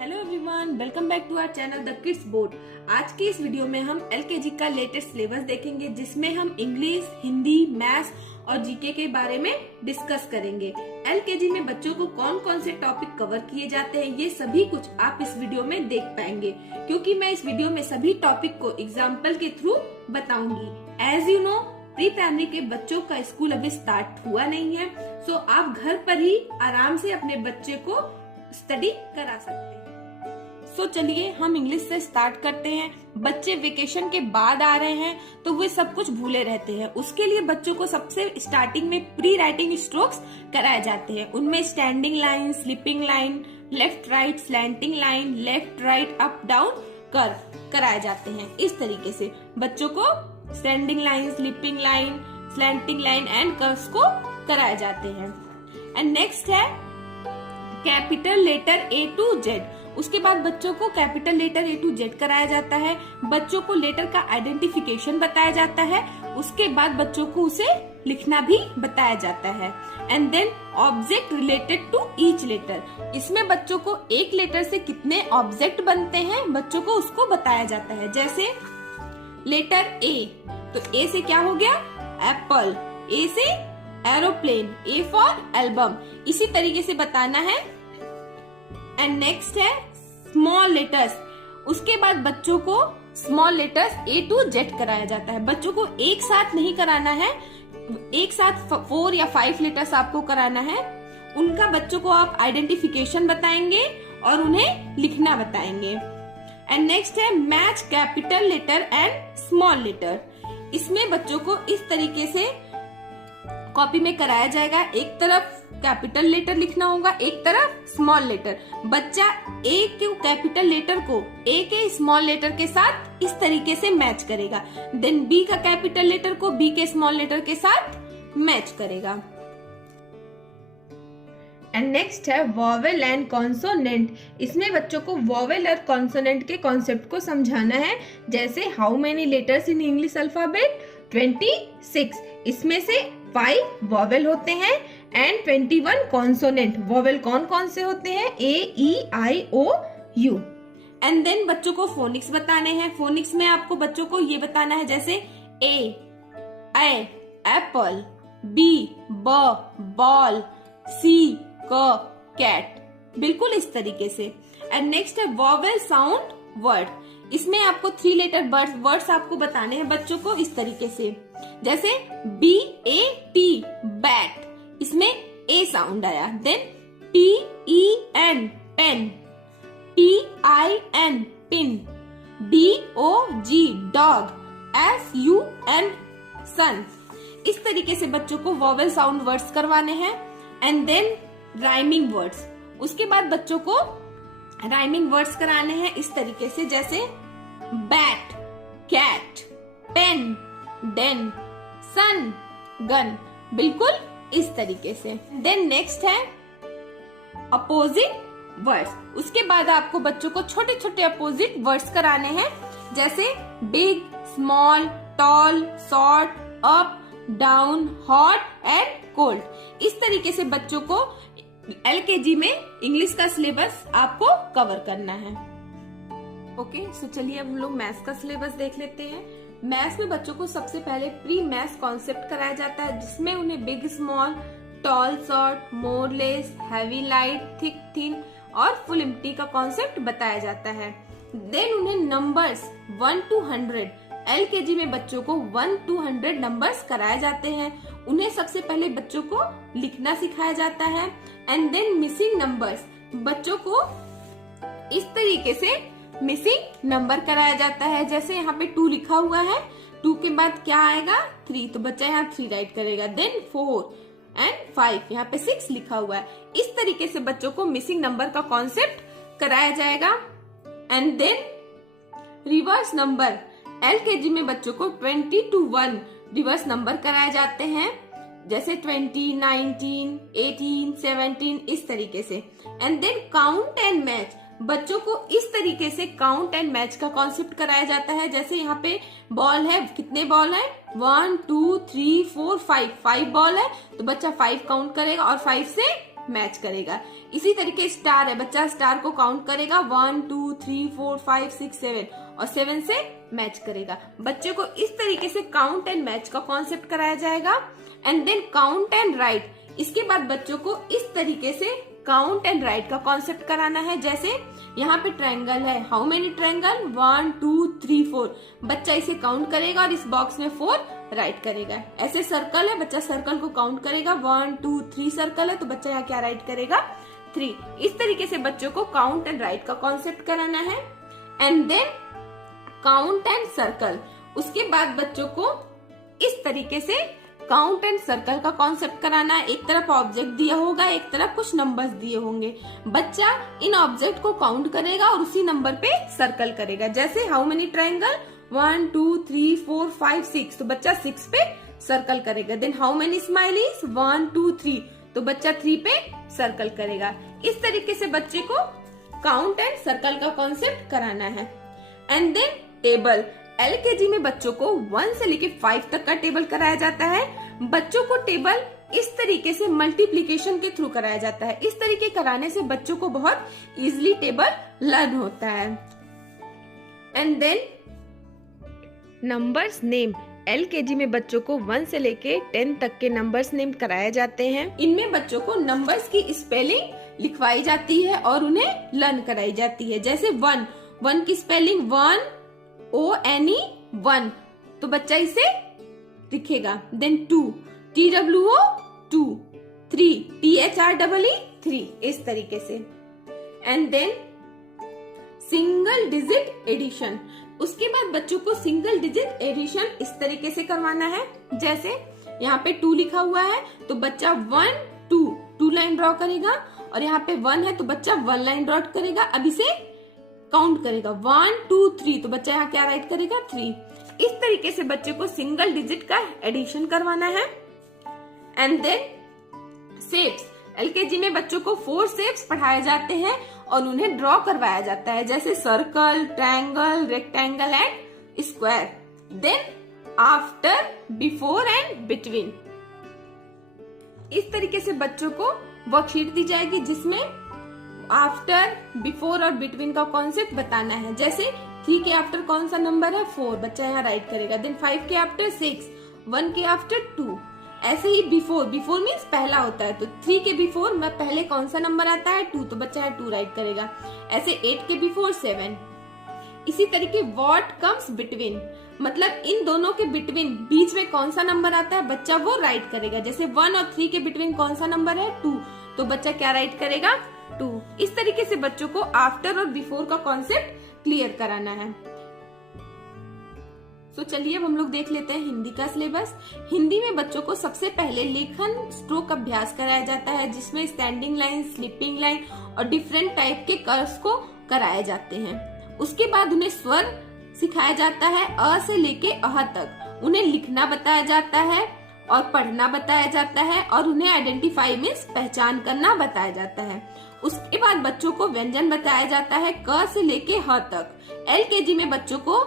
Hello everyone, welcome back to our channel the Kids Board. आज की इस video में हम एलकेजी का लेटेस्ट सिलेबस देखेंगे, जिसमें हम इंग्लिश, हिंदी, मैथ्स और जीके के बारे में डिस्कस करेंगे। एलकेजी में बच्चों को कौन कौन से टॉपिक कवर किए जाते हैं, ये सभी कुछ आप इस वीडियो में देख पाएंगे, क्योंकि मैं इस वीडियो में सभी टॉपिक को एग्जाम्पल के थ्रू बताऊंगी। As you know, pre primary के बच्चों का स्कूल अभी स्टार्ट हुआ नहीं है, सो आप घर पर ही आराम से अपने बच्चे को स्टडी करा सकते हैं। सो चलिए हम इंग्लिश से स्टार्ट करते हैं। बच्चे वेकेशन के बाद आ रहे हैं तो वे सब कुछ भूले रहते हैं। उसके लिए बच्चों को सबसे स्टार्टिंग में प्री राइटिंग स्ट्रोक्स कराए जाते हैं। उनमें standing line, sleeping line, left right, slanting line, left right, up down, curve कराए जाते हैं। इस तरीके से बच्चों को standing line, sleeping line, slanting line and curves को कराए जाते हैं। एंड नेक्स्ट है capital letter A to Z। उसके बाद बच्चों को capital letter A to Z कराया जाता है। बच्चों को लेटर का आइडेंटिफिकेशन बताया जाता है। उसके बाद बच्चों को उसे लिखना भी बताया जाता है। And then object related to each letter. इसमें बच्चों को एक लेटर से कितने ऑब्जेक्ट बनते हैं, बच्चों को उसको बताया जाता है। जैसे लेटर A, तो A से क्या हो गया? एप्पल। A से एरोप्लेन, A फॉर एल्बम। इसी तरीके से बताना है। एंड नेक्स्ट है स्मॉल लेटर्स। उसके बाद बच्चों को small letters A to Z कराया जाता है। बच्चों को एक साथ नहीं कराना है, एक साथ 4 या 5 लेटर्स आपको कराना है। उनका बच्चों को आप आइडेंटिफिकेशन बताएंगे और उन्हें लिखना बताएंगे। एंड नेक्स्ट है match capital letter and small letter. इसमें बच्चों को इस तरीके से कॉपी में कराया जाएगा। एक तरफ कैपिटल लेटर लिखना होगा, एक तरफ स्मॉल लेटर। बच्चा ए के कैपिटल लेटर को ए के स्मॉल लेटर के साथ इस तरीके से मैच करेगा। देन बी का कैपिटल लेटर को बी के स्मॉल लेटर के साथ मैच करेगा। एंड नेक्स्ट है वॉवेल एंड कॉन्सोनेंट। इसमें बच्चों को वॉवेल और कॉन्सोनेंट के कॉन्सेप्ट को समझाना है। जैसे how many letters in English alphabet? 26। इसमें से 5 वॉवेल होते हैं एंड 21 कॉन्सोनेंट। वॉवेल कौन कौन से होते हैं? A, E, I, O, U। And then बच्चों को फोनिक्स बताने हैं। फोनिक्स में आपको बच्चों को ये बताना है, जैसे A, apple, B, ball, C, cat. बिल्कुल इस तरीके से। एंड नेक्स्ट है वॉवेल साउंड वर्ड। इसमें आपको 3 लेटर वर्ड्स आपको बताने हैं बच्चों को इस तरीके से। जैसे BAT, बैट। इसमें A साउंड आया। Then PEN, pen, PIN, pin, DOG, dog, SUN, sun. इस तरीके से बच्चों को वॉवेल साउंड वर्ड्स करवाने हैं। And then rhyming words. उसके बाद बच्चों को राइमिंग वर्ड्स कराने हैं इस तरीके से, जैसे बैट, कैट, पेन, डेन, सन, गन। बिल्कुल इस तरीके से। देन नेक्स्ट है अपोजिट वर्ड्स। उसके बाद आपको बच्चों को छोटे छोटे अपोजिट वर्ड्स कराने हैं, जैसे big, small, tall, short, up, down, hot and cold. इस तरीके से बच्चों को एलकेजी में इंग्लिश का सिलेबस आपको कवर करना है। ओके, सो चलिए अब हम लोग मैथ्स का सिलेबस देख लेते हैं। मैथ्स में बच्चों को सबसे पहले प्री मैथ्स कॉन्सेप्ट कराया जाता है, जिसमें उन्हें big, small, tall, short, more, less, heavy, light, thick, thin और फुल एम्प्टी का कॉन्सेप्ट बताया जाता है। देन उन्हें नंबर्स 1 to 100, एलकेजी में बच्चों को 1 to 100 नंबर्स कराए जाते हैं। उन्हें सबसे पहले बच्चों को लिखना सिखाया जाता है। एंड देन मिसिंग नंबर्स, बच्चों को इस तरीके से मिसिंग नंबर कराया जाता है। जैसे यहाँ पे 2 लिखा हुआ है, 2 के बाद क्या आएगा? 3, तो बच्चा यहाँ 3 राइट करेगा। देन 4 एंड 5, यहाँ पे 6 लिखा हुआ है। इस तरीके से बच्चों को मिसिंग नंबर का कॉन्सेप्ट कराया जाएगा। And then reverse number, LKG में बच्चों को 20 to 1 रिवर्स नंबर कराए जाते हैं, जैसे 20, 19, 18, 17, इस तरीके से। And then count and match, बच्चों को इस तरीके से काउंट एंड मैच का कॉन्सेप्ट कराया जाता है। जैसे यहाँ पे बॉल है, कितने बॉल है? 1 2 3 4 5 बॉल है, तो बच्चा 5 काउंट करेगा और 5 से मैच करेगा। इसी तरीके स्टार है, बच्चा स्टार को काउंट करेगा 1 2 3 4 5 6 7 और 7 से मैच करेगा। बच्चे को इस तरीके से काउंट एंड मैच का कॉन्सेप्ट कराया जाएगा। And then count and write, इसके बाद बच्चों को इस तरीके से काउंट एंड राइट का कॉन्सेप्ट कराना है। जैसे यहाँ पे ट्रायंगल है, हाउ मेनी ट्रायंगल 1 2 3 4, बच्चा इसे काउंट करेगा और इस बॉक्स में 4 राइट करेगा। ऐसे सर्कल है, बच्चा सर्कल को काउंट करेगा 1 2 3 सर्कल है तो बच्चा यहाँ क्या राइट करेगा 3। इस तरीके से बच्चों को काउंट एंड राइट का कॉन्सेप्ट कराना है। And then count and circle, उसके बाद बच्चों को इस तरीके से काउंट एंड सर्कल का कॉन्सेप्ट कराना है। एक तरफ ऑब्जेक्ट दिया होगा, एक तरफ कुछ नंबर्स दिए होंगे, बच्चा इन ऑब्जेक्ट को काउंट करेगा और उसी नंबर पे सर्कल करेगा। जैसे हाउ मेनी ट्रायंगल 1 2 3 4 5 6, तो बच्चा 6 पे सर्कल करेगा। देन हाउ मेनी स्माइलीज 1 2 3, तो बच्चा 3 पे सर्कल करेगा। इस तरीके से बच्चे को काउंट एंड सर्कल का कॉन्सेप्ट कराना है। एंड देन टेबल, एलकेजी में बच्चों को 1 से लेके 5 तक का टेबल कराया जाता है। बच्चों को टेबल इस तरीके से मल्टीप्लिकेशन के थ्रू कराया जाता है। इस तरीके कराने से बच्चों को बहुत इजीली टेबल लर्न होता है। And then numbers name, LKG में बच्चों को 1 से लेके 10 तक के नंबर्स नेम कराए जाते हैं। इनमें बच्चों को नंबर्स की स्पेलिंग लिखवाई जाती है और उन्हें लर्न कराई जाती है। जैसे 1 की स्पेलिंग 1 ONE 1, तो बच्चा इसे लिखेगा। देन 2 TWO 2, 3 THREE 3, इस तरीके से। And then single digit addition, उसके बाद बच्चों को सिंगल डिजिट एडिशन इस तरीके से करवाना है। जैसे यहाँ पे 2 लिखा हुआ है तो बच्चा 1 2 लाइन ड्रॉ करेगा और यहाँ पे 1 है तो बच्चा 1 लाइन ड्रॉ करेगा। अब इसे काउंट करेगा 1 2 3, तो बच्चा यहाँ क्या राइट करेगा 3। इस तरीके से बच्चे को सिंगल डिजिट का एडिशन करवाना है। एंड देन शेप्स, एलकेजी में बच्चों को 4 शेप्स पढ़ाए जाते हैं और उन्हें ड्रॉ करवाया जाता है। जैसे circle, triangle, rectangle and square. Then after, before and between. इस तरीके से बच्चों को वर्कशीट दी जाएगी जिसमें आफ्टर, बिफोर और बिटवीन का कॉन्सेप्ट बताना है। जैसे 3 के आफ्टर कौन सा नंबर है 4, बच्चा यहाँ राइट करेगा। देन 5 के आफ्टर 6, 1 के आफ्टर 2। ऐसे ही बिफोर मीन्स पहला होता है तो 3 के बिफोर में पहले कौन सा नंबर आता है 2, तो बच्चा यहाँ 2 राइट करेगा। ऐसे 8 के बिफोर 7। इसी तरीके व्हाट कम्स बिटवीन, मतलब इन दोनों के बिटवीन बीच में कौन सा नंबर आता है बच्चा वो राइट करेगा। जैसे 1 और 3 के बिटवीन कौन सा नंबर है 2, तो बच्चा क्या राइट करेगा 2। इस तरीके से बच्चों को आफ्टर और बिफोर का कॉन्सेप्ट क्लियर कराना है। तो चलिए अब हम लोग देख लेते हैं हिंदी का सिलेबस। हिंदी में बच्चों को सबसे पहले लेखन स्ट्रोक अभ्यास कराया जाता है जिसमें स्टैंडिंग लाइन, स्लिपिंग लाइन और डिफरेंट टाइप के कर्व्स को कराए जाते हैं। उसके बाद उन्हें स्वर सिखाया जाता है, अ से लेके अह तक। उन्हें लिखना बताया जाता है और पढ़ना बताया जाता है और उन्हें आइडेंटिफाई मीन्स पहचान करना बताया जाता है। उसके बाद बच्चों को व्यंजन बताया जाता है क से लेके ह तक। एलकेजी में बच्चों को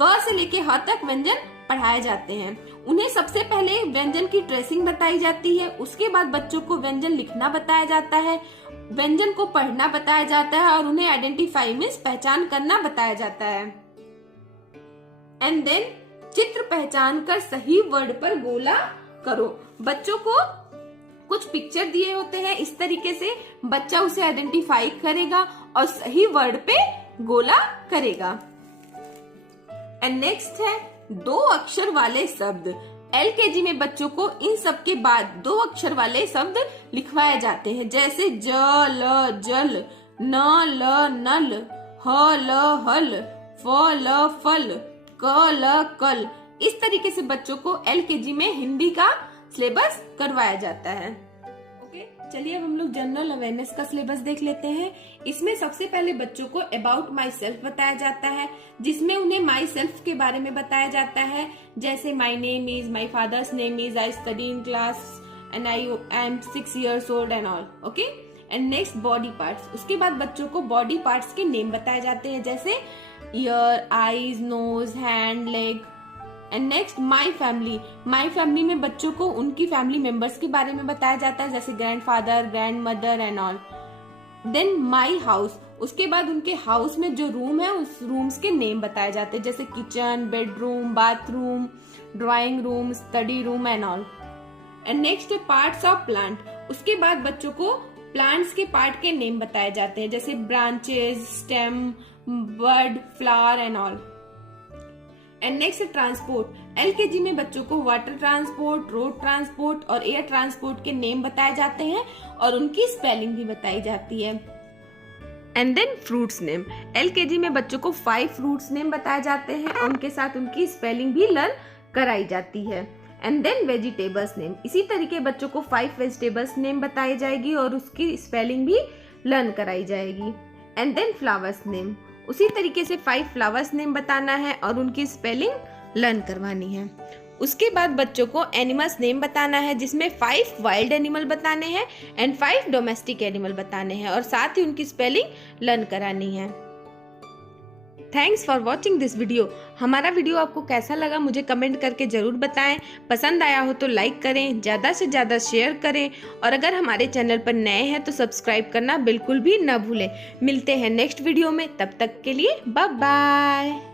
क से लेके ह तक व्यंजन पढ़ाए जाते हैं। उन्हें सबसे पहले व्यंजन की ट्रेसिंग बताई जाती है। उसके बाद बच्चों को व्यंजन लिखना बताया जाता है, व्यंजन को पढ़ना बताया जाता है और उन्हें आइडेंटिफाई मीन्स पहचान करना बताया जाता है। एंड देन चित्र पहचान कर सही वर्ड पर गोला करो। बच्चों को कुछ पिक्चर दिए होते हैं, इस तरीके से बच्चा उसे आइडेंटिफाई करेगा और सही वर्ड पे गोला करेगा। एंड नेक्स्ट है 2 अक्षर वाले शब्द। एलकेजी में बच्चों को इन सब के बाद 2 अक्षर वाले शब्द लिखवाए जाते हैं। जैसे ज ल जल, न ल नल, ह ल हल, फ ल फल, क ल कल। इस तरीके से बच्चों को एलकेजी में हिंदी का सिलेबस करवाया जाता है। ओके, चलिए अब हम लोग जनरल अवेयरनेस का सिलेबस देख लेते हैं। इसमें सबसे पहले बच्चों को अबाउट माई सेल्फ बताया जाता है जिसमें उन्हें माई सेल्फ के बारे में बताया जाता है। जैसे my name is, my father's name is, I study in class and I am 6 years old and all. Okay, and next body parts. उसके बाद बच्चों को बॉडी पार्ट्स के नेम बताए जाते हैं। जैसे ear, eyes, nose, hand, leg, and next my family. My family में बच्चों को उनकी फैमिली मेंबर्स के बारे में बताया जाता है, जैसे grandfather, grand mother and all. Then my house, उसके बाद उनके हाउस में जो रूम है उस रूम्स के नेम बताए जाते हैं, जैसे kitchen, bedroom, bathroom, drawing room, study room and all. And next है पार्ट्स ऑफ प्लांट। उसके बाद बच्चों को प्लांट्स के पार्ट के नेम बताए जाते हैं, जैसे branches, stem, bud, flower and all. And next है ट्रांसपोर्ट। एलकेजी में बच्चों को वाटर ट्रांसपोर्ट, रोड ट्रांसपोर्ट और एयर ट्रांसपोर्ट के नेम बताए जाते हैं और उनकी स्पेलिंग भी बताई जाती है। And then fruits name. LKG में बच्चों को 5 फ्रूट्स नेम बताए जाते हैं और उनके साथ उनकी स्पेलिंग भी लर्न कराई जाती है। And then vegetables name. इसी तरीके बच्चों को 5 वेजिटेबल्स नेम बताई जाएगी और उसकी स्पेलिंग भी लर्न कराई जाएगी। And then flowers name. उसी तरीके से 5 फ्लावर्स नेम बताना है और उनकी स्पेलिंग लर्न करवानी है। उसके बाद बच्चों को एनिमल्स नेम बताना है, जिसमें 5 वाइल्ड एनिमल बताने हैं एंड 5 डोमेस्टिक एनिमल बताने हैं और साथ ही उनकी स्पेलिंग लर्न करानी है। Thanks for watching this video. हमारा वीडियो आपको कैसा लगा मुझे कमेंट करके जरूर बताएं। पसंद आया हो तो लाइक करें, ज़्यादा से ज़्यादा शेयर करें और अगर हमारे चैनल पर नए हैं तो सब्सक्राइब करना बिल्कुल भी न भूलें। मिलते हैं नेक्स्ट वीडियो में, तब तक के लिए बाय बाय।